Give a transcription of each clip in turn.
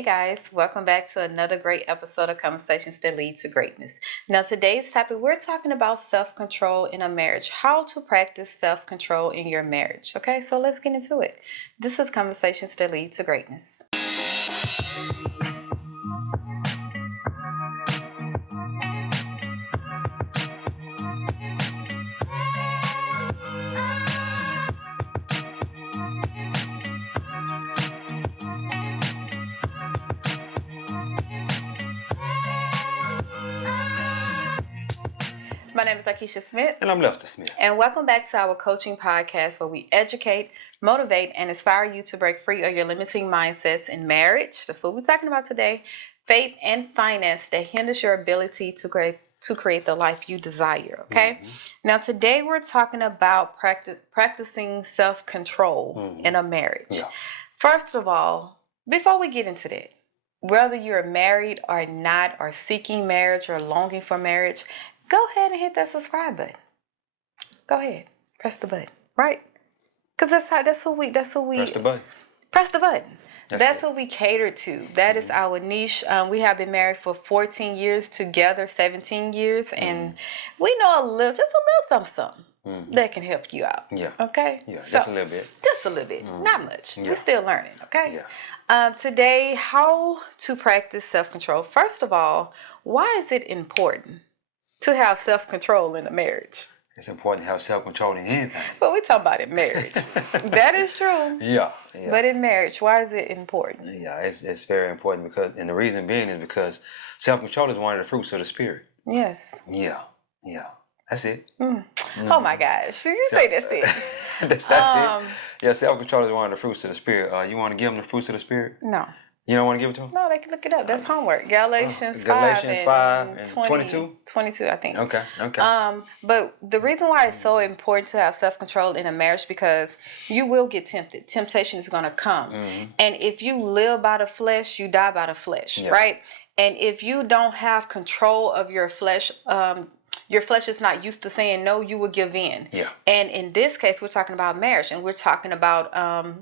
Hey guys, welcome back to another great episode of Conversations That Lead to Greatness. Now, today's topic, we're talking about self-control in a marriage, how to practice self-control in your marriage. Okay, so let's get into it. This is Conversations That Lead to Greatness. My name is Akeisha Smith. And I'm Lester Smith. And welcome back to our coaching podcast where we educate, motivate, and inspire you to break free of your limiting mindsets in marriage. That's what we're talking about today. Faith and finance that hinders your ability to create the life you desire. Okay. Mm-hmm. Now, today we're talking about practicing self-control in a marriage. Yeah. First of all, before we get into that, whether you're married or not, or seeking marriage or longing for marriage, go ahead and hit that subscribe button. Go ahead, press the button, right? Because that's what we press the button. Press the button. That's what we cater to. That is our niche. We have been married for 14 years together, 17 years, and we know just a little something that can help you out. Yeah. Okay. Yeah, just a little bit. Just a little bit, not much. Yeah. We're still learning. Okay. Yeah. Today, how to practice self-control. First of all, why is it important to have self-control in a marriage? It's important to have self-control in anything. Well, we talk about in marriage. That is true. Yeah. But in marriage, why is it important? Yeah, it's very important because, and the reason being is because self-control is one of the fruits of the spirit. Yes. Yeah. That's it. Oh my gosh, you say that's it. That's it. Yeah, self-control is one of the fruits of the spirit. You want to give them the fruits of the spirit? No. You don't want to give it to them? No, they can look it up. That's homework. Galatians 5 and 22? 22, I think. Okay. But the reason why it's so important to have self-control in a marriage, because you will get tempted. Temptation is going to come. Mm-hmm. And if you live by the flesh, you die by the flesh, right? And if you don't have control of your flesh is not used to saying no, you will give in. Yeah. And in this case, we're talking about marriage, and we're talking about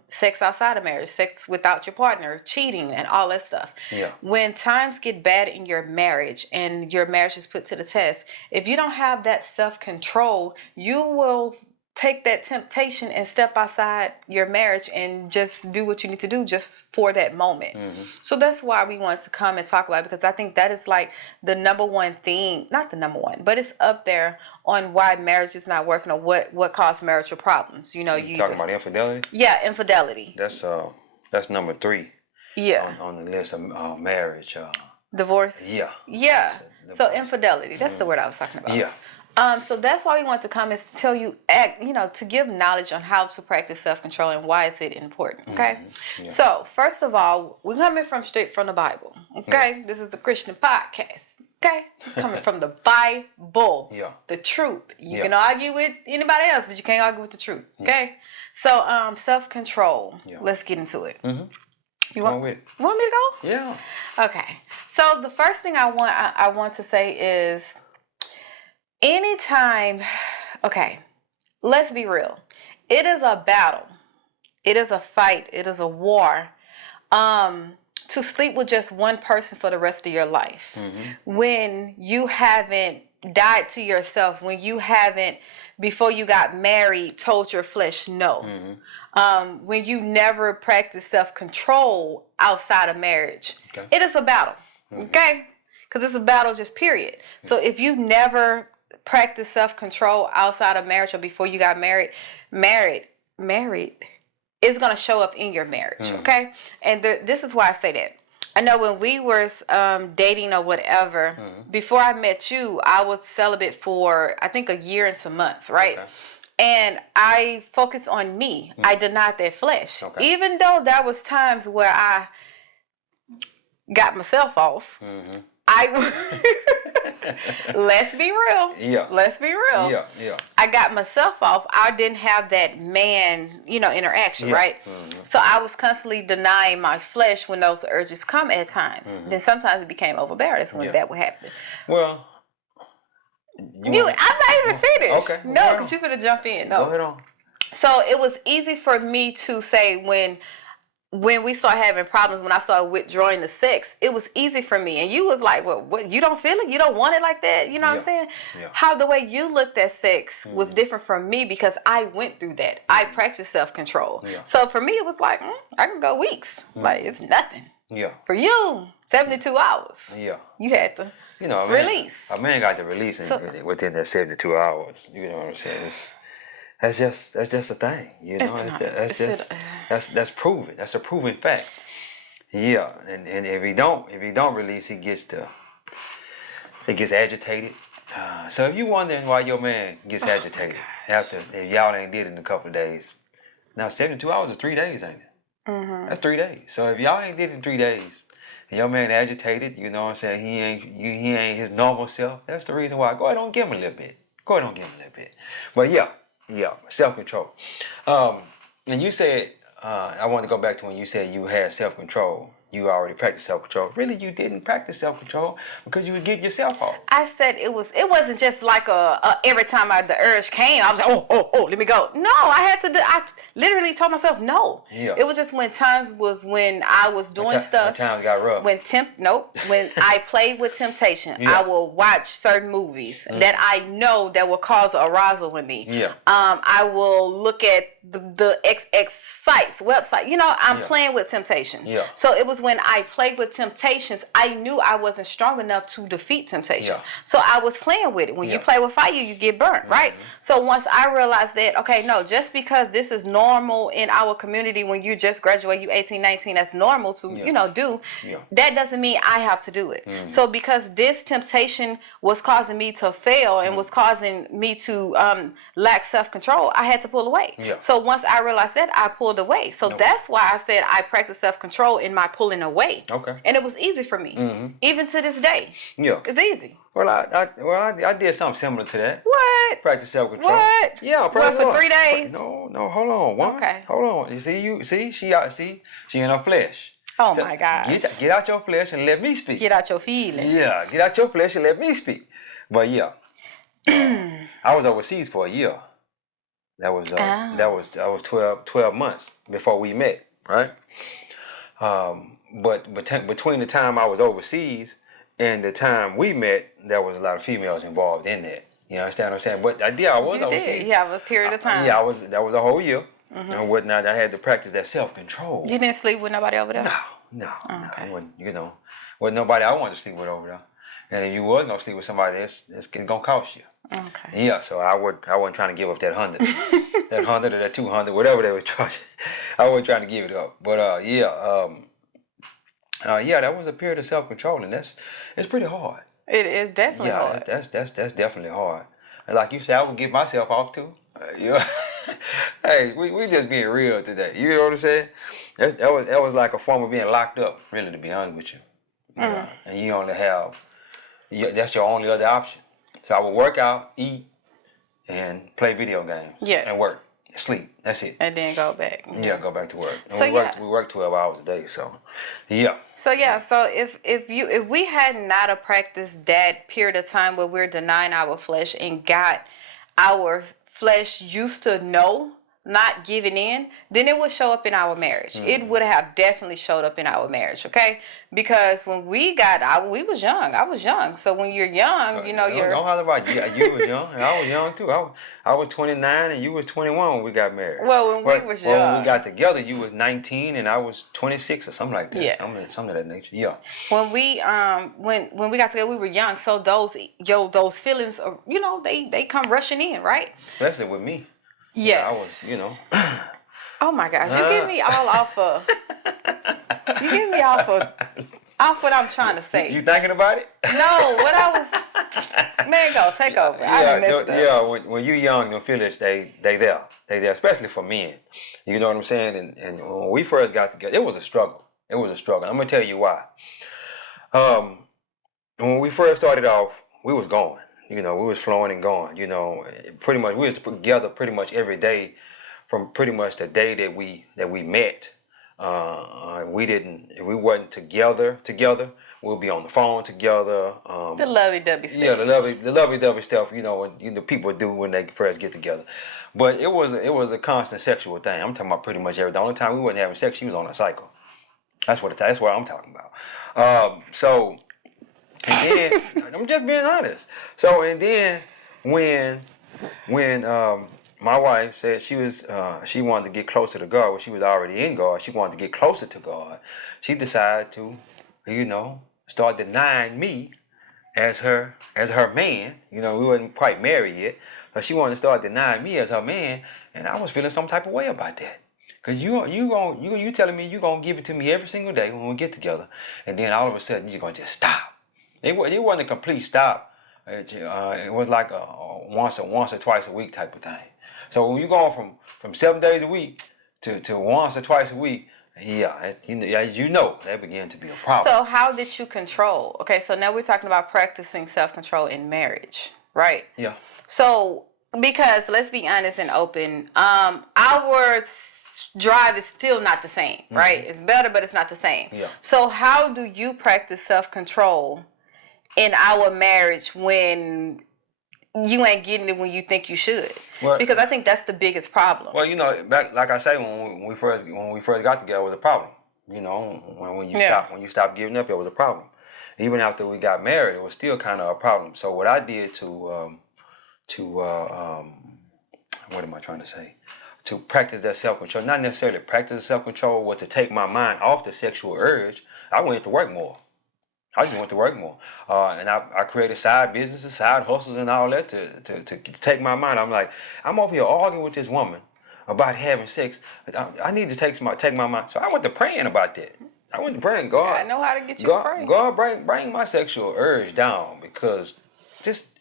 sex outside of marriage, sex without your partner, cheating, and all that stuff. Yeah. When times get bad in your marriage and your marriage is put to the test, if you don't have that self-control, you will take that temptation and step outside your marriage and just do what you need to do just for that moment. Mm-hmm. So that's why we want to come and talk about it, because I think that is like the number one thing, not the number one, but it's up there on why marriage is not working, or what caused marital problems. You talking about infidelity? Yeah, infidelity. That's number 3. Yeah. On the list of marriage. Divorce? Yeah. So infidelity, that's the word I was talking about. Yeah. So that's why we want to come and tell you, to give knowledge on how to practice self-control and why is it important, okay? Mm-hmm. Yeah. So, first of all, we're coming straight from the Bible, okay? Yeah. This is the Christian podcast, okay? Coming from the Bible, the truth. You can argue with anybody else, but you can't argue with the truth, okay? So, self-control, let's get into it. Mm-hmm. You want me to go? Yeah. Okay. So, the first thing I want to say is, anytime, okay, let's be real. It is a battle. It is a fight. It is a war. To sleep with just one person for the rest of your life. Mm-hmm. When you haven't died to yourself, when you haven't, before you got married, told your flesh no. Mm-hmm. When you never practiced self-control outside of marriage. Okay. It is a battle. Mm-hmm. Okay? Because it's a battle just period. Mm-hmm. So if you never practice self-control outside of marriage or before you got married is going to show up in your marriage, okay? And this is why I say that. I know when we were dating or whatever, before I met you, I was celibate for, I think, a year and some months, right? Okay. And I focused on me. I denied that flesh. Okay. Even though there was times where I got myself off, let's be real. Yeah. Let's be real. Yeah. I got myself off. I didn't have that man, interaction, right? Mm-hmm. So I was constantly denying my flesh when those urges come at times. Mm-hmm. Then sometimes it became overbearing. That's when that would happen. Well, I'm not even finished. Okay. No, because you're going to jump in. No. Go ahead on. So it was easy for me to say when when we start having problems, when I started withdrawing the sex, it was easy for me. And you was like, well, what, you don't feel it? You don't want it like that? You know what I'm saying? Yeah. How the way you looked at sex was different from me because I went through that. I practiced self-control. Yeah. So for me, it was like, I can go weeks. Like, it's nothing. Yeah. For you, 72 hours. Yeah. You had to release. A man got to release within that 72 hours. You know what I'm saying? That's just a thing. You know, that's proven. That's a proven fact. Yeah, and if he don't release, he gets agitated. So if you wondering why your man gets agitated after if y'all ain't did it in a couple of days, now 72 hours is 3 days, ain't it? Mm-hmm. That's 3 days. So if y'all ain't did it in 3 days, and your man agitated, you know what I'm saying? He ain't his normal self. That's the reason why. Go ahead and give him a little bit. But yeah, self-control. And you said, I want to go back to when you said you had self-control. You already practiced self-control. Really, you didn't practice self-control because you would get yourself off. I said it wasn't just like every time the urge came, I was like, oh, let me go. No, I literally told myself no. Yeah. It was just when I was doing stuff. When times got rough. When I played with temptation, I will watch certain movies that I know that will cause arousal in me. Yeah. I will look at the XX sites, website. You know, I'm playing with temptation. Yeah. So it was when I played with temptations, I knew I wasn't strong enough to defeat temptation. Yeah. So I was playing with it. When you play with fire, you get burnt, right? So once I realized that, okay, no, just because this is normal in our community when you just graduate, you 18, 19, that's normal to, do. Yeah. That doesn't mean I have to do it. So because this temptation was causing me to fail and was causing me to lack self-control, I had to pull away. Yeah. So once I realized that, I pulled away. So that's why I said I practice self-control in my pulling away. Okay. And it was easy for me. Even to this day. Yeah. It's easy. Well, I did something similar to that. What? Practice self-control. What? Yeah. What, for 3 days? No, hold on. What? Okay. Hold on. You see, she in her flesh. Oh my gosh. Get out your flesh and let me speak. Get out your feelings. Yeah, get out your flesh and let me speak. But yeah, I was overseas for a year. That was 12 months before we met, right? But between the time I was overseas and the time we met, there was a lot of females involved in that. You understand what I'm saying? But I was overseas. Yeah, it was a period of time. That was a whole year. And whatnot. I had to practice that self-control. You didn't sleep with nobody over there? No. Okay. I wasn't, wasn't nobody I wanted to sleep with over there. And if you was gonna sleep with somebody, it's gonna cost you. Okay. Yeah, so I wasn't trying to give up that 100, that 100 or that 200, whatever they were charging. I wasn't trying to give it up. But that was a period of self-control, and it's pretty hard. It is definitely hard. That's definitely hard. And like you said, I would get myself off too. Hey, we just being real today. You know what I'm saying? That was like a form of being locked up, really, to be honest with you. Yeah. And you only have that's your only other option. So I would work out, eat, and play video games. Yes. And work, sleep. That's it. And then go back. Yeah, go back to work. And so we work 12 hours a day. So yeah. So if we had not practiced that period of time where we're denying our flesh and got our flesh used to not giving in, then it would show up in our marriage. It would have definitely showed up in our marriage, okay? Because when we was young. I was young. So when you're young, you're... Don't holler about you. You was young, and I was young too. I was 29 and you was 21 when we got married. Well, when we was young. When we got together, you was 19 and I was 26 or something like that. Yes. Something of that nature. Yeah. When we when we got together, we were young. So those feelings, they come rushing in, right? Especially with me. Yes. Yeah, I was, Oh my gosh, you get me all off of. You get me off what I'm trying to say. You thinking about it? No, what I was. Man, go take over. I done messed up. Yeah. When you young, your feelings they there, especially for men. You know what I'm saying? And when we first got together, it was a struggle. I'm gonna tell you why. When we first started off, we was going. We was flowing and going. Pretty much we was together pretty much every day, from pretty much the day that we met. We wasn't together, We'll be on the phone together. The lovey-dovey Yeah, the lovey-dovey stuff. What people do when they first get together. But it was a constant sexual thing. I'm talking about pretty much every. The only time we wasn't having sex, she was on a cycle. That's what I'm talking about. And then I'm just being honest. So and then when my wife said she wanted to get closer to God, well, she was already in God. She wanted to get closer to God. She decided to, start denying me as her man. We wasn't quite married yet, but she wanted to start denying me as her man, and I was feeling some type of way about that. Cause you telling me you gonna give it to me every single day when we get together, and then all of a sudden you're gonna just stop. It wasn't a complete stop. It was like a once or twice a week type of thing. So when you go from 7 days a week to once or twice a week, that began to be a problem. So how did you control? Okay, so now we're talking about practicing self-control in marriage, right? Yeah. So because let's be honest and open, our drive is still not the same, right? It's better, but it's not the same. Yeah. So how do you practice self-control in our marriage when you ain't getting it when you think you should? Well, because I think that's the biggest problem. Well, back like I say, when we first got together, it was a problem. When you stop giving up, it was a problem. Even after we got married, it was still kind of a problem. So what I did to what am I trying to say? To practice that self-control, not necessarily practice self-control, but to take my mind off the sexual urge. I went to work more. And I created side businesses, side hustles, and all that to take my mind. I'm like, I'm over here arguing with this woman about having sex. I need to take my mind. So I went to praying about that. I went to praying, God. I know how to get you to pray. God, bring my sexual urge down, because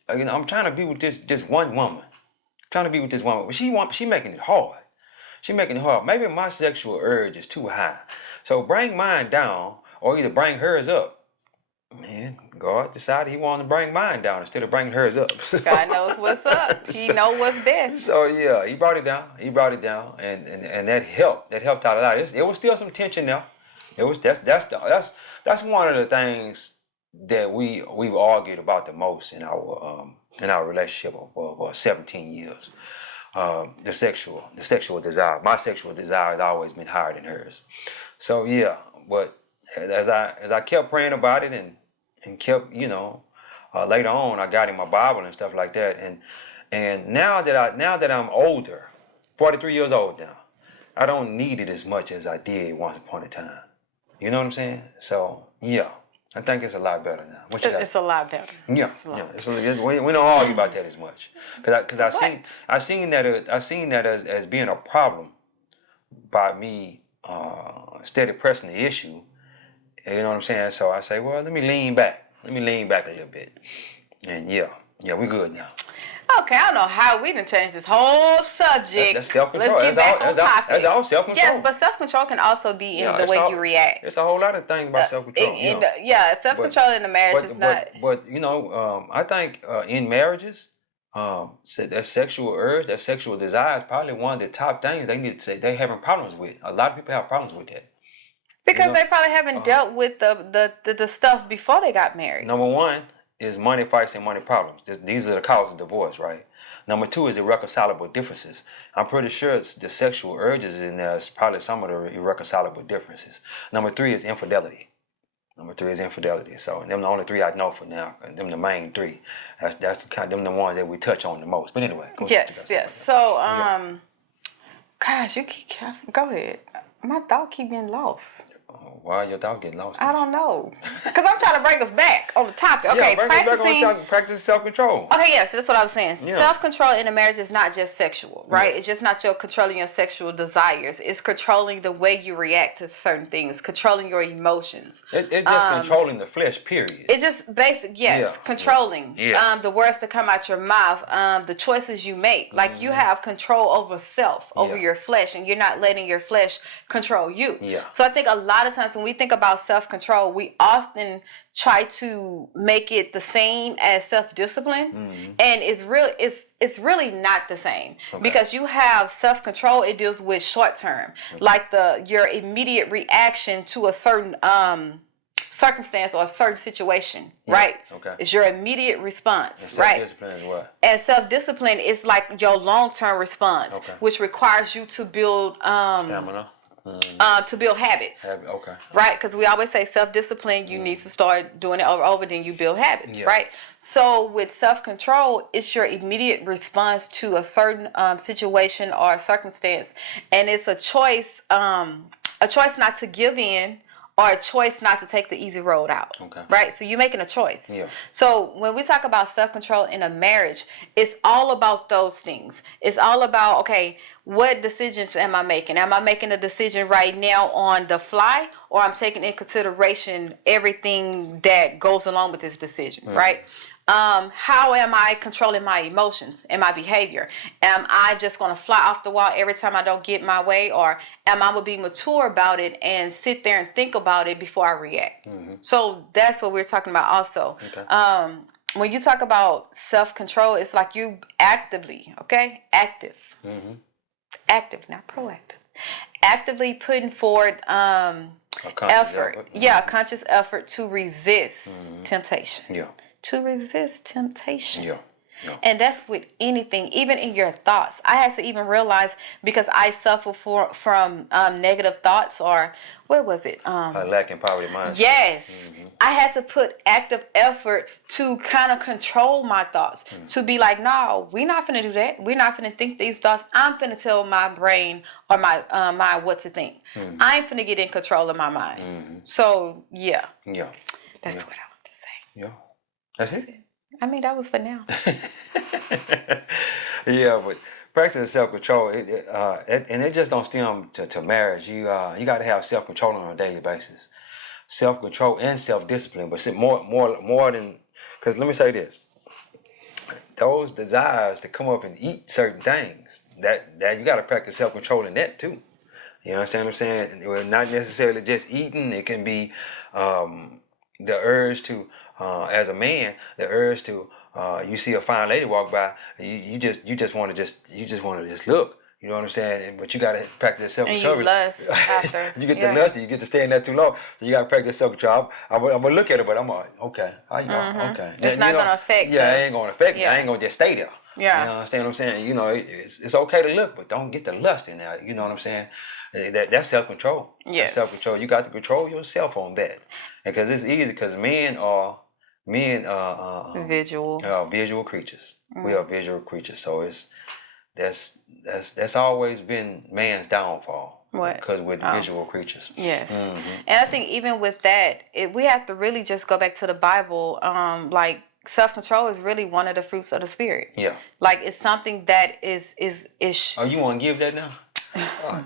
I'm trying to be with this one woman. But she making it hard. Maybe my sexual urge is too high. So bring mine down, or either bring hers up. Man, God decided He wanted to bring mine down instead of bringing hers up. God knows what's up. He knows what's best. So yeah, He brought it down, and that helped. That helped out a lot. There was still some tension there. That's one of the things that we've argued about the most in our relationship of 17 years. The sexual desire. My sexual desire has always been higher than hers. So yeah, but as I kept praying about it and kept, later on I got in my Bible and stuff like that, and now that I'm older, 43 years old now, I don't need it as much as I did once upon a time. You know what I'm saying? So yeah, I think it's a lot better now. It's a lot better. Yeah, we don't argue about that as much, because I seen that as being a problem by me steady pressing the issue. You know what I'm saying? So I say, well, let me lean back a little bit, and yeah, we're good now. Okay, I don't know how we done changed this whole subject. That's self-control. Let's get back on topic. That's all self-control. Yes, but self-control can also be in the way you react. It's a whole lot of things about self-control. Self-control in the marriage is not. But I think in marriages, that sexual urge, that sexual desire is probably one of the top things they need to say they're having problems with. A lot of people have problems with that. Because they probably haven't dealt with the stuff before they got married. Number one is money fights and money problems. These are the causes of divorce, right? Number two is irreconcilable differences. I'm pretty sure it's the sexual urges in there is probably some of the irreconcilable differences. Number three is infidelity. So them the only three I know for now. Them the main three. That's them the ones that we touch on the most. But anyway. Yes. So gosh, go ahead. My dog keep getting lost. Why your dog get lost? I don't know. Because I'm trying to bring us back on the topic. Okay, bring us back on the topic. Practice self-control. Okay, yes, that's what I was saying. Yeah. Self-control in a marriage is not just sexual, right? Yeah. It's just not controlling your sexual desires. It's controlling the way you react to certain things, controlling your emotions. It's just controlling the flesh, period. It's just controlling the words that come out your mouth, the choices you make. Like you have control over self, over your flesh, and you're not letting your flesh control you. Yeah. So I think a lot of times when we think about self-control, we often try to make it the same as self-discipline, and it's really not the same. Okay. Because you have self-control, it deals with short term, like your immediate reaction to a certain circumstance or a certain situation, right? Okay. It's your immediate response, And right? self-discipline is what? And self-discipline is like your long-term response, Okay. which requires you to build Stamina. to build habits. Okay. Right? Because we always say self-discipline, you need to start doing it over, then you build habits, right? So with self-control, it's your immediate response to a certain situation or circumstance, and it's a choice not to give in or a choice not to take the easy road out. Okay. Right? So you're making a choice. Yeah. So when we talk about self-control in a marriage, it's all about those things. It's all about, okay, what decisions am I making? Am I making a decision right now on the fly, or I'm taking in consideration everything that goes along with this decision, right? How am I controlling my emotions and my behavior? Am I just going to fly off the wall every time I don't get my way, or am I going to be mature about it and sit there and think about it before I react? So that's what we're talking about also. Okay. When you talk about self-control, it's like you actively, okay? Active, not proactive. Actively putting forward effort. Yeah, conscious effort to resist temptation. Yeah. To resist temptation. Yeah. Yeah. And that's with anything, even in your thoughts. I had to even realize, because I suffer from negative thoughts, or what was it? Lacking poverty mindset. Yes. I had to put active effort to kind of control my thoughts, to be like, no, we're not finna do that. We're not finna think these thoughts. I'm finna tell my brain or my mind what to think. I'm finna get in control of my mind. So, yeah. Yeah. That's what I want to say. Yeah. That's it? I mean, that was for now. Yeah, but practicing self-control, and it just don't stem to marriage. You got to have self-control on a daily basis, self-control and self-discipline. But more than, because let me say this: those desires to come up and eat certain things, that you got to practice self-control in that too. You understand what I'm saying? Well, not necessarily just eating. It can be the urge to, as a man, the urge to, you see a fine lady walk by, you just want to just look. You know what I'm saying? But you got to practice self-control. And you lust after. You get the lust, you get to stay in there too long. So you got to practice self-control. I'm gonna look at it, but I'm like, okay, okay. It's not gonna affect. Yeah, it ain't gonna affect me. I ain't gonna just stay there. Yeah. You understand what I'm saying? You know, it's okay to look, but don't get the lust in there. You know what I'm saying? That's self-control. Yes. That's self-control. You got to control yourself on that, because it's easy. Because men are visual creatures. We are visual creatures. So that's always been man's downfall. What? Because we're visual creatures. Yes. And I think even with that, we have to really just go back to the Bible. Like, self-control is really one of the fruits of the Spirit. Yeah. Like, it's something that is. Oh, you want to give that now?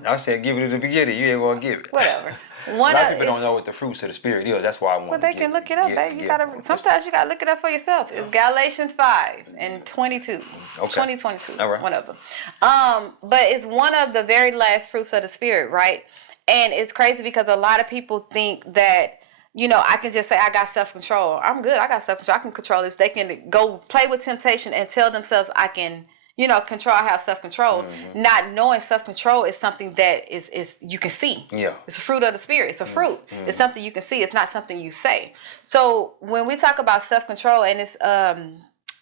I said give it at the beginning. You ain't want to give it. Whatever. A lot of people don't know what the fruits of the Spirit is. That's why I want. Well, they can look it up, baby. Sometimes you gotta look it up for yourself. It's Galatians 5 and 22. Okay. 2022. All right. One of them. But it's one of the very last fruits of the Spirit, right? And it's crazy because a lot of people think that, you know, I can just say I got self-control. I'm good. I got self-control. I can control this. They can go play with temptation and tell themselves I can, you know, control. I have self-control. Not knowing self-control is something that is you can see. Yeah. It's a fruit of the Spirit. It's a fruit. It's something you can see. It's not something you say. So when we talk about self-control, and it's I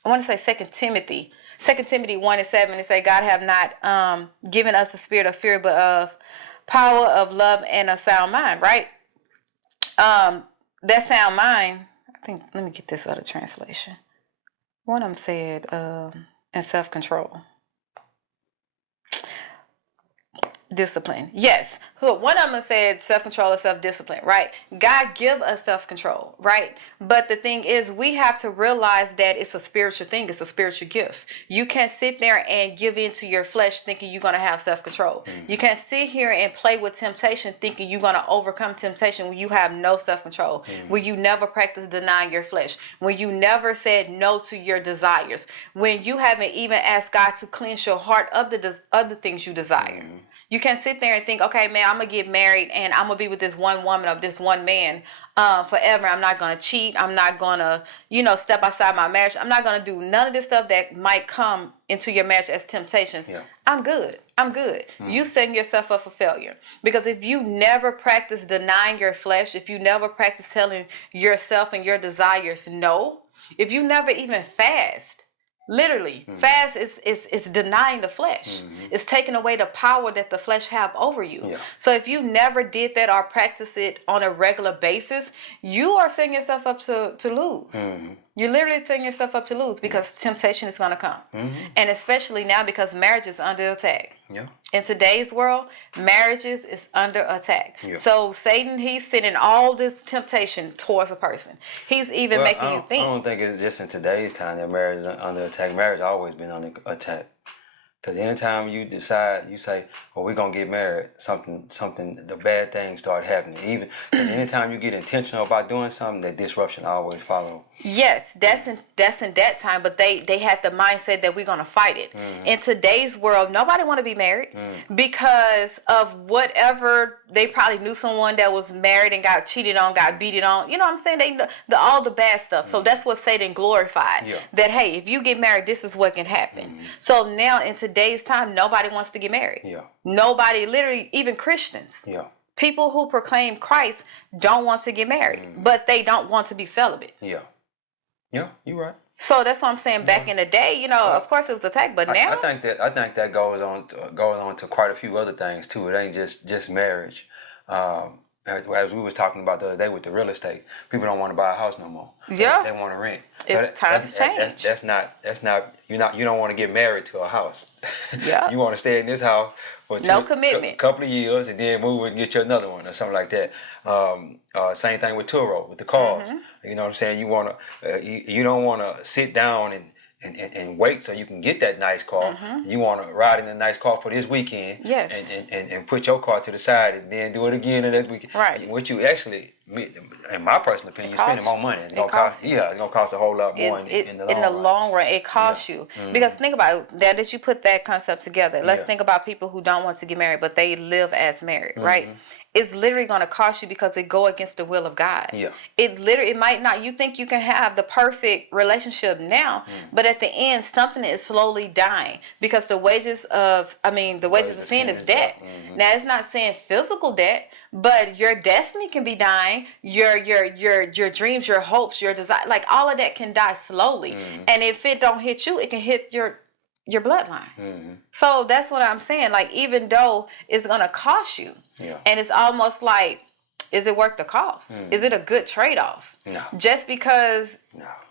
want to say 2 Timothy 1:7, it say God have not given us the spirit of fear, but of power, of love, and a sound mind, right? That sound mind, I think, let me get this other translation. One of them said, and self-control. Discipline. Yes. One of them said self-control or self-discipline, right? God give us self-control, right? But the thing is, we have to realize that it's a spiritual thing. It's a spiritual gift. You can't sit there and give in to your flesh thinking you're going to have self-control. You can't sit here and play with temptation thinking you're going to overcome temptation when you have no self-control, when you never practice denying your flesh, when you never said no to your desires, when you haven't even asked God to cleanse your heart of the things you desire. You can't sit there and think, okay, man, I'm going to get married and I'm going to be with this one woman or this one man forever. I'm not going to cheat. I'm not going to, you know, step outside my marriage. I'm not going to do none of this stuff that might come into your marriage as temptations. Yeah. I'm good. I'm good. You setting yourself up for failure. Because if you never practice denying your flesh, if you never practice telling yourself and your desires no, if you never even fast, literally, fast is denying the flesh. It's taking away the power that the flesh have over you. Yeah. So if you never did that or practice it on a regular basis, you are setting yourself up to lose. You're literally setting yourself up to lose because temptation is going to come. And especially now because marriage is under attack. Yeah. In today's world, marriages is under attack. Yeah. So Satan, he's sending all this temptation towards a person. He's even making you think. I don't think it's just in today's time that marriage is under attack. Marriage always been under attack. Because anytime you decide, you say, well, we're going to get married, the bad things start happening. Even because anytime you get intentional about doing something, that disruption always follows. Yes, that's in that time, but they had the mindset that we're gonna fight it. In today's world, nobody want to be married because of whatever. They probably knew someone that was married and got cheated on, got beaten on. You know what I'm saying? All the bad stuff. So that's what Satan glorified. Yeah. That hey, if you get married, this is what can happen. So now in today's time, nobody wants to get married. Yeah. Nobody, literally, even Christians. Yeah. People who proclaim Christ don't want to get married, but they don't want to be celibate. Yeah. Yeah, you're right. So that's what I'm saying. Back in the day, of course it was attacked, but now I think that goes on to quite a few other things too. It ain't just marriage. As we was talking about the other day with the real estate, people don't want to buy a house no more. Yeah. They want to rent. It's time to change. That's not you don't want to get married to a house. Yeah. You want to stay in this house for no commitment. couple of years and then move and get you another one or something like that. Same thing with Turo, with the cars. You know what I'm saying? You want to you don't want to sit down and wait so you can get that nice car. You want to ride in a nice car for this weekend. Yes. And put your car to the side and then do it again the next weekend. Right. What you actually, in my personal opinion, you're spending more money. It's gonna cost. Yeah, it's gonna cost a whole lot more in the long run. It costs you because think about it. Now that you put that concept together, let's think about people who don't want to get married but they live as married, right? It's literally going to cost you because it go against the will of God. Yeah. It might not. You think you can have the perfect relationship now, but at the end, something is slowly dying because the wages of sin is debt. Now, it's not saying physical debt, but your destiny can be dying. Your dreams, your hopes, your desire, like all of that can die slowly. And if it don't hit you, it can hit your bloodline. So that's what I'm saying. Like, even though it's going to cost you, and it's almost like, is it worth the cost? Is it a good trade-off? No. Just because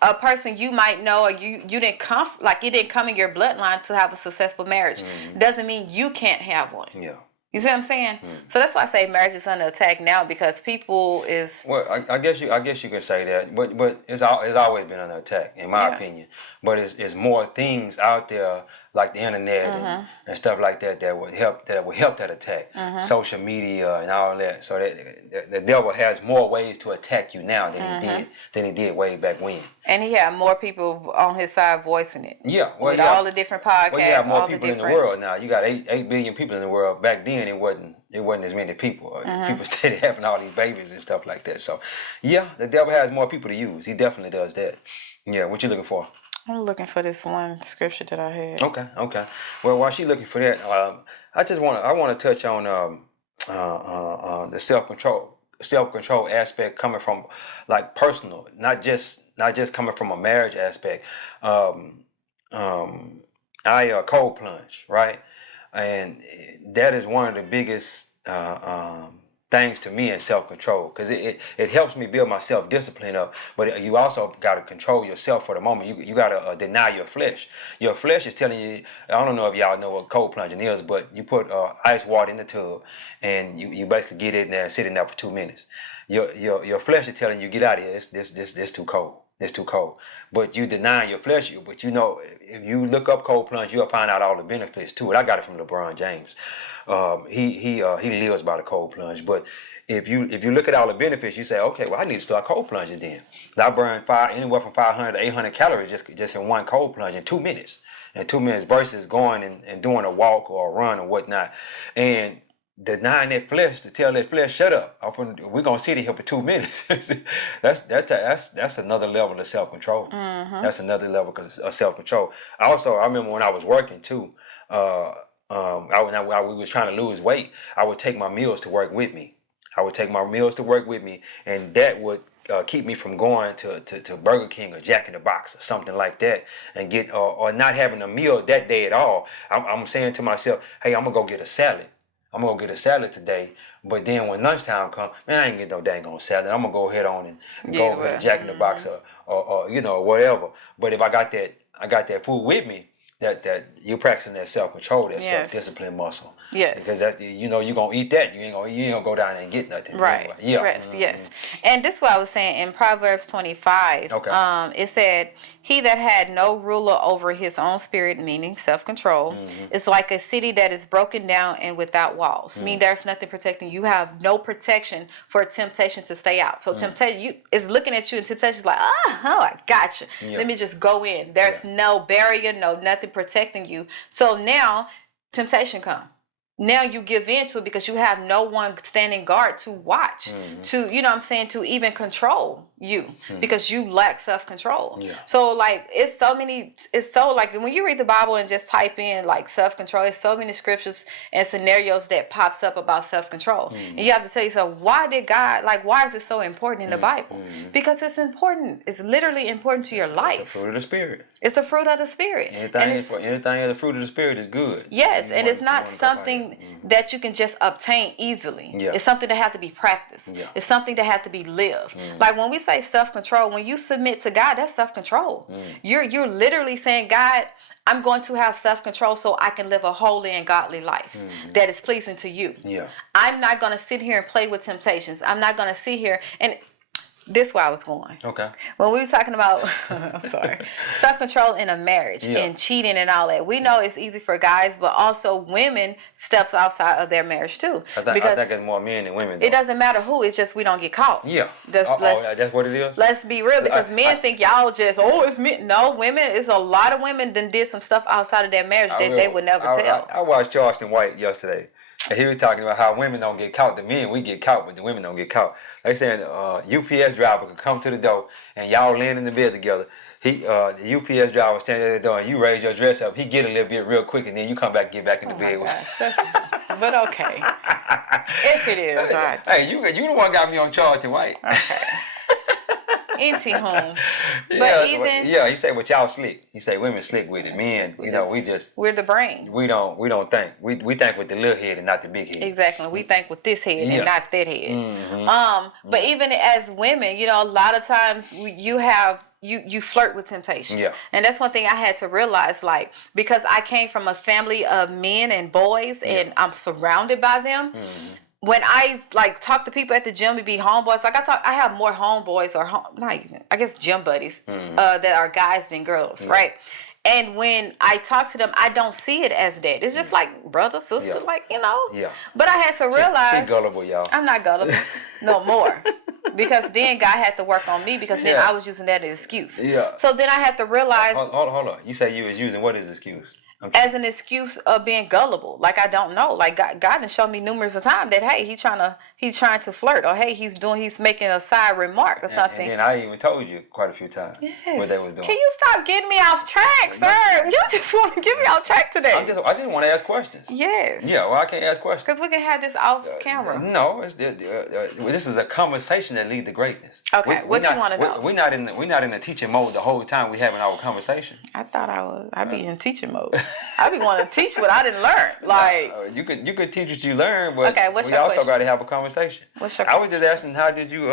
a person you might know or you didn't come, like it didn't come in your bloodline to have a successful marriage, doesn't mean you can't have one. Yeah. You see what I'm saying? So that's why I say marriage is under attack now because people is. Well, I guess you can say that, but it's always been under attack in my opinion. But it's more things out there like the internet and stuff like that would help that attack. Social media and all that. So that the devil has more ways to attack you now than he did way back when. And he had more people on his side voicing it. Yeah, with all the different podcasts. Well, you have more people in the world now. You got 8 billion people in the world. Back then, it wasn't as many people. People started having all these babies and stuff like that. So, yeah, the devil has more people to use. He definitely does that. Yeah, what you looking for? I'm looking for this one scripture that I had. Okay. Well, while she's looking for that, I want to touch on the self-control aspect coming from like personal, not just coming from a marriage aspect. I cold plunge, right? And that is one of the biggest things to me in self-control because it helps me build my self-discipline up. But you also got to control yourself for the moment. You got to deny your flesh. Your flesh is telling you, I don't know if y'all know what cold plunging is, but you put ice water in the tub and you basically get in there and sit in there for 2 minutes. Your flesh is telling you, get out of here. This too cold. It's too cold. But you deny your flesh. But if you look up cold plunge, you'll find out all the benefits to it. I got it from LeBron James. He lives by the cold plunge. But if you look at all the benefits, you say, okay, well, I need to start cold plunging then. I burn anywhere from 500 to 800 calories just in one cold plunge in 2 minutes. In 2 minutes versus going and doing a walk or a run or whatnot. And denying that flesh to tell that flesh, shut up. We're gonna sit here for 2 minutes. that's another level of self-control. That's another level of self-control. Also, I remember when I was working too. we was trying to lose weight, I would take my meals to work with me. And that would keep me from going to Burger King or Jack in the Box or something like that, and get or not having a meal that day at all. I'm saying to myself, hey, I'm gonna go get a salad. I'm gonna go get a salad today. But then when lunchtime comes, man, I ain't get no dang on salad. I'm gonna go ahead on and go over to Jack in the Box or whatever. But if I got that food with me, that you're practicing that self-control, that self-discipline muscle. Yes. Because that you're gonna eat that. You ain't gonna go down there and get nothing. Right. Anyway. Yeah. Rest, yes. And this is what I was saying in Proverbs 25. Okay. It said, he that had no ruler over his own spirit, meaning self-control, is like a city that is broken down and without walls. Meaning there's nothing protecting you. You have no protection for temptation to stay out. So temptation is looking at you, and temptation is like, I got you. Yeah. Let me just go in. There's no barrier, no nothing protecting you. So now temptation comes. Now you give in to it because you have no one standing guard to watch, to, to even control you, because you lack self-control. Yeah. So like, it's so like when you read the Bible and just type in like self-control, it's so many scriptures and scenarios that pops up about self-control. And you have to tell yourself, why is it so important in the Bible? Because it's important. It's literally important to your life. It's the fruit of the Spirit. It's a fruit of the Spirit. Anything of the fruit of the Spirit is good. Yes, and it's not something that you can just obtain easily. Yeah. It's something that has to be practiced. Yeah. It's something that has to be lived. Like when we say self-control, when you submit to God, that's self-control. You're literally saying, God, I'm going to have self-control so I can live a holy and godly life that is pleasing to you. Yeah. I'm not going to sit here and play with temptations. I'm not going to sit here and this is where I was going. Okay. When we were talking about self-control in a marriage and cheating and all that, we know it's easy for guys, but also women steps outside of their marriage too. I think it's more men than women, though. It doesn't matter who, it's just we don't get caught. Yeah. That's what it is? Let's be real, because men think y'all just, it's me. No, women, it's a lot of women that did some stuff outside of their marriage that they would never tell. I watched Charleston White yesterday. And he was talking about how women don't get caught. The men, we get caught, but the women don't get caught. They saying UPS driver could come to the door and y'all laying in the bed together. The UPS driver standing at the door and you raise your dress up. He get a little bit real quick and then you come back and get back in the bed. But okay. If it is, all right. Hey, you the one got me on Charleston White. Okay. Into whom? But he say, "But y'all slick." He say, "Women slick with it. Men, we're the brain. We don't think. We think with the little head and not the big head. Exactly. We think with this head and not that head. But even as women, a lot of times you flirt with temptation. Yeah. And that's one thing I had to realize, like, because I came from a family of men and boys and I'm surrounded by them. When I talk to people at the gym, to be homeboys, I have more homeboys or not even, I guess, gym buddies that are guys than girls, right? And when I talk to them, I don't see it as that. It's just like brother, sister, Yeah. But I had to realize, she's gullible, y'all. I'm not gullible no more. Because then God had to work on me, because then I was using that as an excuse. Yeah. So then I had to realize. Hold on. You say you was using what as excuse? As an excuse of being gullible, like I don't know, like God has shown me numerous of times that hey, he's trying to flirt, or hey, he's making a side remark or something. And then I even told you quite a few times what they was doing. Can you stop getting me off track, sir? You just want to get me off track today. I just want to ask questions. Yes. Yeah, well, I can't ask questions because we can have this off camera. No, this is a conversation that leads to greatness. Okay, what you want to know? We're not in the teaching mode the whole time we having our conversation. I thought I'd be in teaching mode. I be wanting to teach what I didn't learn. Like you could teach what you learned, but we also got to have a conversation. What's your I was just asking, how did you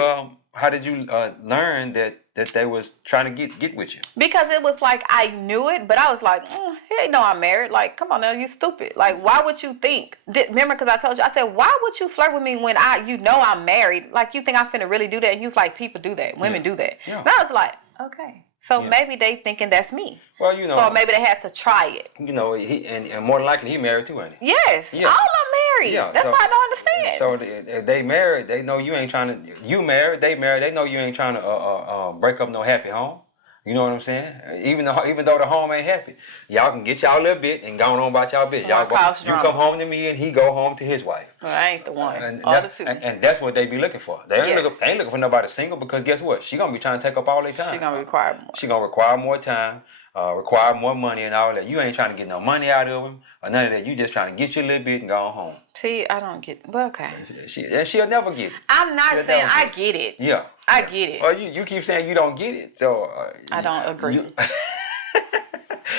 learn that they was trying to get with you? Because it was like I knew it, but I was like, he ain't know I'm married. Like, come on now, you stupid. Like, why would you think? Remember, because I told you, I said, why would you flirt with me when I'm married? Like, you think I'm finna really do that? And he was like, people do that. Women do that. Yeah. And I was like, okay. So maybe they thinking that's me. Well, so maybe they had to try it. He and more than likely he married too, ain't he? Yes. Yeah. All are married. Yeah. That's why I don't understand. So they married. They know you ain't trying to. You married. They married. They know you ain't trying to break up no happy home. You know what I'm saying? Even though the home ain't happy, y'all can get y'all a little bit and go on about y'all business. You come home to me and he go home to his wife. Well, I ain't the one. And that's what they be looking for. They ain't looking for nobody single, because guess what? She gonna be trying to take up all their time. She gonna require more. She gonna require more time. require more money and all that. You ain't trying to get no money out of him or none of that. You just trying to get you a little bit and go home. See, I don't get. Well, okay. She'll never get it. I'm not saying I get it. Yeah. I get it. Or you keep saying you don't get it, so I don't agree.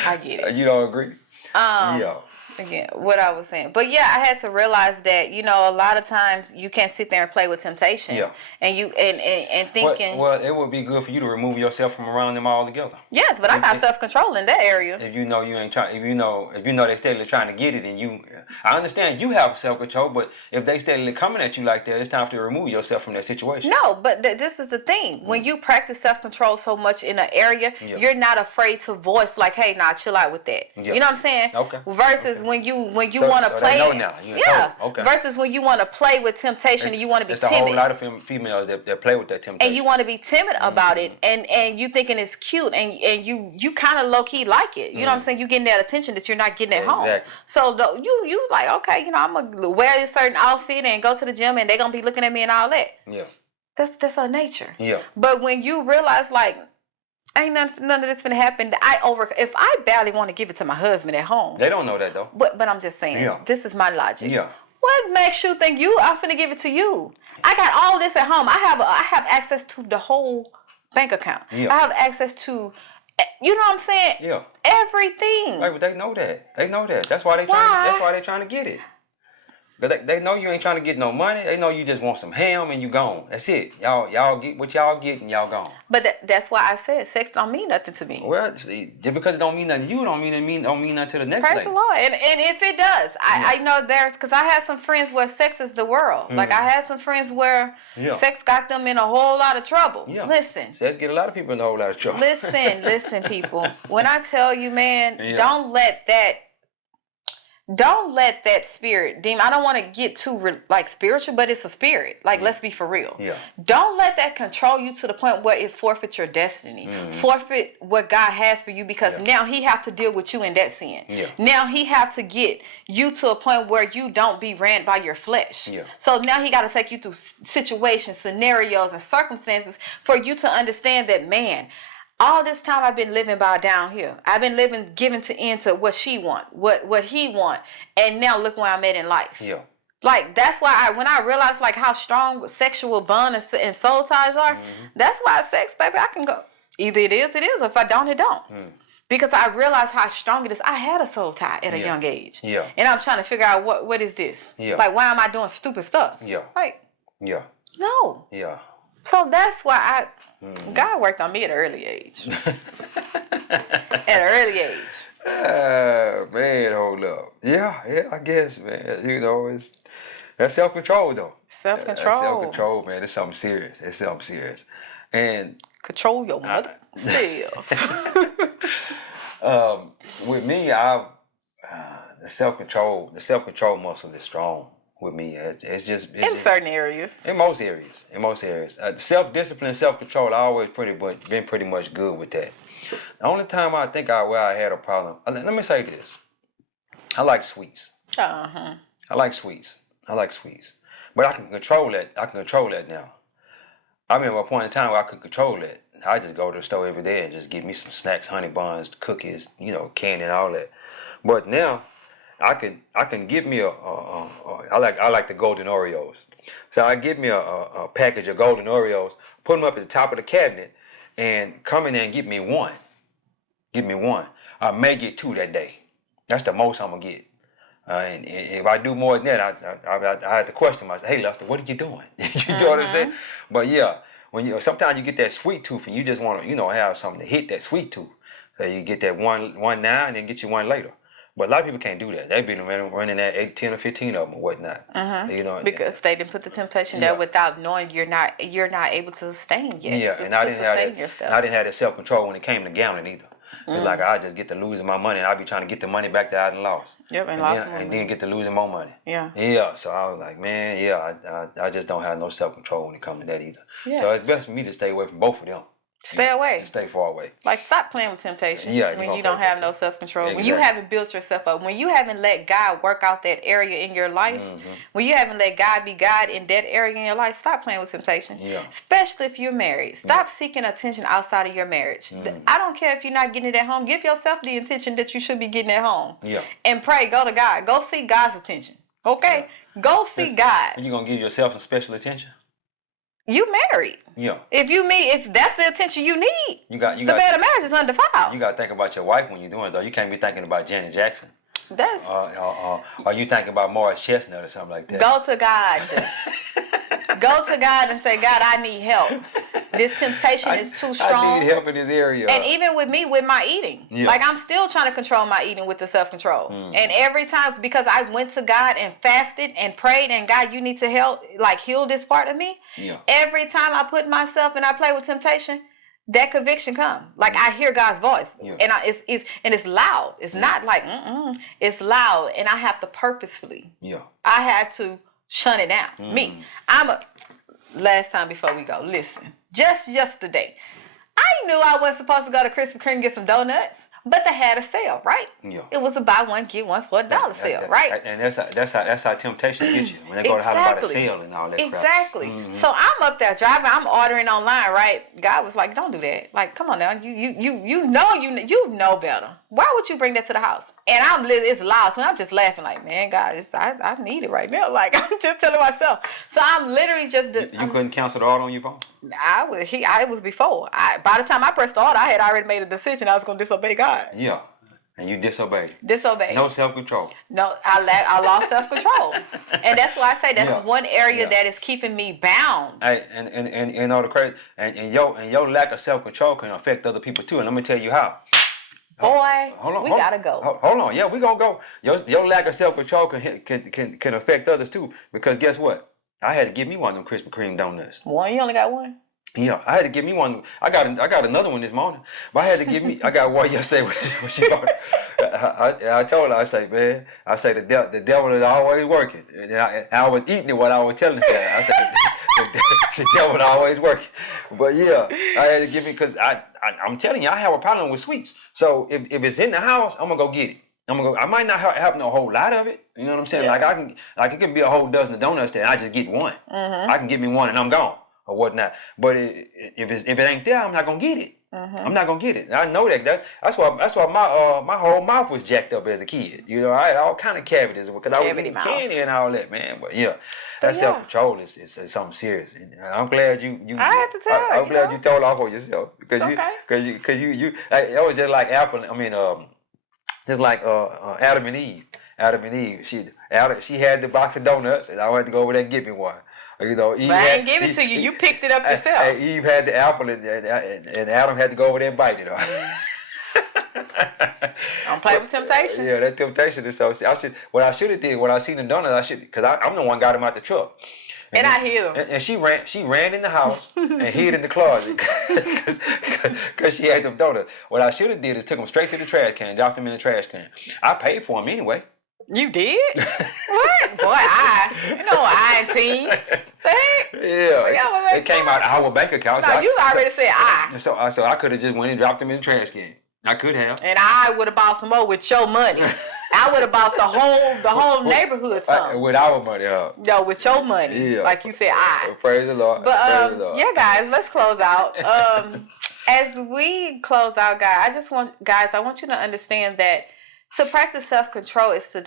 I get it. You don't agree? Yeah. Again, what I was saying, but yeah, I had to realize that a lot of times you can't sit there and play with temptation. Yeah. And you and thinking. Well, it would be good for you to remove yourself from around them altogether. Yes, but I got self-control in that area. If you know you ain't trying, if you know they steadily trying to get it, and I understand you have self-control, but if they steadily coming at you like that, it's time to remove yourself from that situation. No, but this is the thing. When you practice self-control so much in an area, you're not afraid to voice like, "Hey, nah, chill out with that." Yeah. You know what I'm saying? Okay. Versus when you want to play. They know now. Okay. Versus when you want to play with temptation and you want to be timid. There's a whole lot of females that play with that temptation. And you want to be timid about it, and you thinking it's cute, and you kind of low key like it. You know what I'm saying? You getting that attention that you're not getting at home. Exactly. So you like, okay, I'm gonna wear this certain outfit and go to the gym, and they're gonna be looking at me and all that. Yeah. That's our nature. Yeah. But when you realize like, ain't none of this gonna happen. If I barely want to give it to my husband at home. They don't know that though. But I'm just saying, this is my logic. Yeah. What makes you think I'm finna give it to you? I got all this at home. I have access to the whole bank account. Yeah. I have access to, you know what I'm saying? Yeah. Everything. Right, but they know that. They know that. That's why they trying to get it. But they know you ain't trying to get no money. They know you just want some ham and you gone. That's it. Y'all get what y'all get and y'all gone. But that's why I said sex don't mean nothing to me. Well, see, just because it don't mean nothing to you, don't mean nothing to the next Praise lady. the Lord. And if it does, I know because I had some friends where sex is the world. Like I had some friends where sex got them in a whole lot of trouble. Yeah. Listen. Sex get a lot of people in a whole lot of trouble. Listen, people. When I tell you, man, don't let that spirit demon. I don't want to get too spiritual, but it's a spirit. Let's be for real. Yeah. Don't let that control you to the point where it forfeits your destiny, forfeit what God has for you, because now He have to deal with you in that sin. Yeah. Now He have to get you to a point where you don't be ran by your flesh. Yeah. So now He got to take you through situations, scenarios, and circumstances for you to understand that, man, all this time I've been living by down here. I've been living, giving into what she want, what he want, and now look where I'm at in life. Yeah. That's why when I realized how strong sexual bond and soul ties are, that's why sex, baby, I can go. Either it is, or if I don't, it don't. Because I realized how strong it is. I had a soul tie at a young age. Yeah. And I'm trying to figure out what is this? Yeah. Why am I doing stupid stuff? Yeah. Yeah. No. Yeah. So that's why God worked on me at an early age. At an early age. Man, hold up. Yeah, I guess, man. That's self-control, though. Self-control. That's self-control, man. It's something serious. And control your mother self. With me, the self-control muscle is strong. With me, it's certain areas. In most areas. Self-discipline, self-control, I always been pretty much good with that. The only time I think where I had a problem, let me say this. I like sweets. I like sweets. But I can control that now. I remember a point in time where I could control it. I just go to the store every day and just get me some snacks, honey buns, cookies, candy and all that. But now I can give me I like the golden Oreos. So I give me a package of golden Oreos, put them up at the top of the cabinet, and come in there and get me one. I may get 2 that day. That's the most I'm gonna get. And if I do more than that, I have to question myself. Hey, Lester, what are you doing? You know what I'm saying? But yeah, when sometimes you get that sweet tooth and you just want to have something to hit that sweet tooth. So you get that one now and then get you one later. But a lot of people can't do that. They've been running that 8, 10, or 15 of them or whatnot. Because they didn't put the temptation there without knowing you're not able to sustain yet. Yeah, and I didn't have that self-control when it came to gambling either. It's like I just get to losing my money and I be trying to get the money back that I done lost. Yep, and then get to losing more money. Yeah. Yeah, so I was like, man, I just don't have no self-control when it comes to that either. Yes. So it's best for me to stay away from both of them. Stay away. And stay far away. Like, stop playing with temptation. Yeah, when you don't have no self-control. Exactly. When you haven't built yourself up. When you haven't let God work out that area in your life. When you haven't let God be God in that area in your life, stop playing with temptation. Yeah. Especially if you're married. Stop seeking attention outside of your marriage. I don't care if you're not getting it at home. Give yourself the attention that you should be getting at home. Yeah. And pray. Go to God. Go seek God's attention. Okay? Yeah. Go see God. You're going to give yourself some special attention? You married. Yeah. If that's the attention you need, the bed of marriage is undefiled. You got to think about your wife when you're doing it, though. You can't be thinking about Janet Jackson. That's. Or you thinking about Morris Chestnut or something like that. Go to God. Go to God and say, God, I need help. This temptation is too strong. I need help in this area. And even with me, with my eating. Yeah. Like, I'm still trying to control my eating with the self-control. And every time, because I went to God and fasted and prayed, and God, you need to help, like, heal this part of me. Yeah. Every time I put myself and I play with temptation, that conviction comes. Like, I hear God's voice. Yeah. And it's loud. It's not like, It's loud. And I have to purposefully. Yeah. I had to shut it down. Me. Last time before we go, listen. Just yesterday, I knew I wasn't supposed to go to Krispy Kreme and get some donuts, but they had a sale, right? Yeah. It was a buy one get one for $1 sale, right? And that's how temptation gets you when they go to have about a sale and all that crap. Exactly. So I'm up there driving. I'm ordering online, right? God was like, "Don't do that. Like, come on now. You know better. Why would you bring that to the house?" And it's loud, so I'm just laughing like, man, God, I need it right now. Like, I'm just telling myself. So I'm literally just. You couldn't cancel the order on your phone? It was before. By the time I pressed the order, I had already made a decision I was going to disobey God. Yeah. And you disobeyed. Disobeyed. No self-control. No, I lost self-control. And that's why I say that's one area that is keeping me bound. Hey, and you know the crazy, and your lack of self-control can affect other people too. And let me tell you how. Boy, we gotta go. Hold on, yeah, we gonna go. Your lack of self-control can affect others too. Because guess what? I had to give me one of them Krispy Kreme donuts. One? You only got one? Yeah, I had to give me one. I got another one this morning, but I had to give me. I got one yesterday when she bought it. I told her, I say, man, the devil is always working. And I was eating it while I was telling her that. I said, the devil is always working. But yeah, I had to give it because I'm telling you, I have a problem with sweets. So if it's in the house, I'm gonna go get it. I might not have no whole lot of it. You know what I'm saying? Yeah. Like it could be a whole dozen of donuts there, and I just get one. I can get me one and I'm gone or whatnot. But if it ain't there, I'm not gonna get it. I'm not gonna get it. I know that. That's why my whole mouth was jacked up as a kid. You know, I had all kind of cavities because I was eating candy and all that, man. But yeah, that self-control is something serious. And I'm glad you. I had to tell. I'm glad you told off on yourself because you. That was just like Apple. I mean, just like Adam and Eve. Adam and Eve. She had the box of donuts, and I had to go over there and get me one. You know, Eve I ain't give it to you. You picked it up yourself. Eve had the apple, and Adam had to go over there and bite it. Don't play with temptation. Yeah, that temptation is so. What I should have did when I seen the donuts, because I'm the one got him out the truck. And I hid him. And she ran in the house and hid in the closet because she had them donuts. What I should have did is took them straight to the trash can, dropped them in the trash can. I paid for them anyway. You did? What? Boy, I ain't team. Yeah, it came out of our bank account. No, you already said I. So I could have just went and dropped them in the trash can. I could have. And I would have bought some more with your money. I would have bought the whole neighborhood some. With our money, huh? No, with your money. Yeah. Like you said, I. Well, praise the Lord. But yeah, guys, let's close out. As we close out, guys, I want you to understand that to practice self-control is to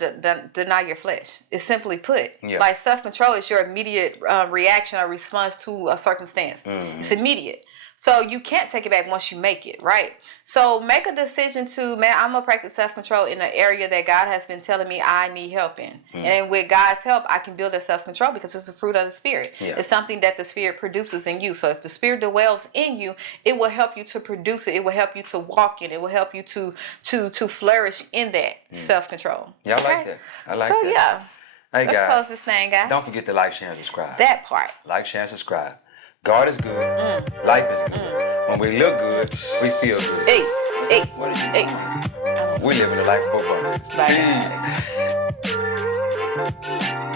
deny your flesh. It's simply put. Yeah. Like self-control is your immediate reaction or response to a circumstance. It's immediate. So you can't take it back once you make it, right? So make a decision I'm going to practice self-control in an area that God has been telling me I need help in. And with God's help, I can build that self-control because it's a fruit of the Spirit. Yeah. It's something that the Spirit produces in you. So if the Spirit dwells in you, it will help you to produce it. It will help you to walk in it. It will help you to flourish in that self-control. Yeah, I like that. I like that. So yeah. Hey, let's close this thing, guys. Don't forget to like, share, and subscribe. That part. Like, share, and subscribe. God is good. Life is good. When we look good, we feel good. Hey. What did you do? We live in a life of both of us. Bye.